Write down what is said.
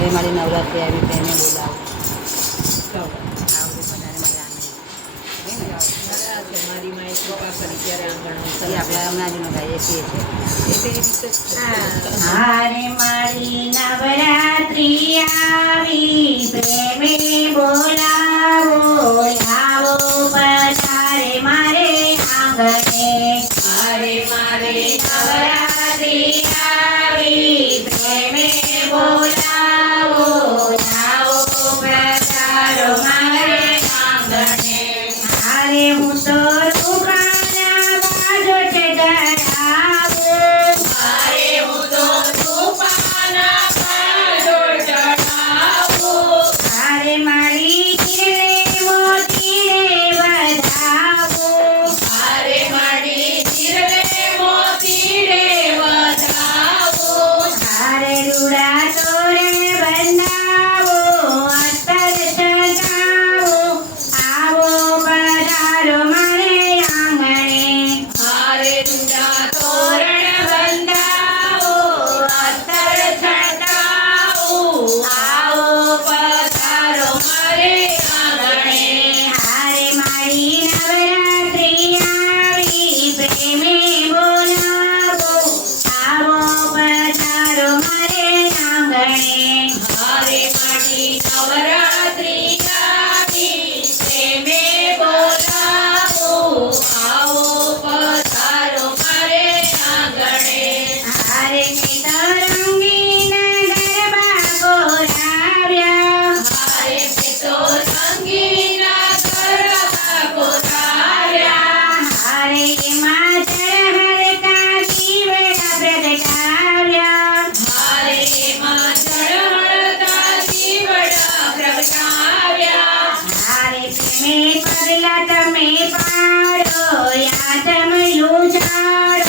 હવે મારી નવરાત્રી આવી તો એને બોલાવો મારી નવરાત્રી આવી પ્રેમે preguntó ಶರಣೆ ಹಾರೆ ಮಾಡಿ ಅವರ પગલા તમે પાડો યાદ મયું જાડ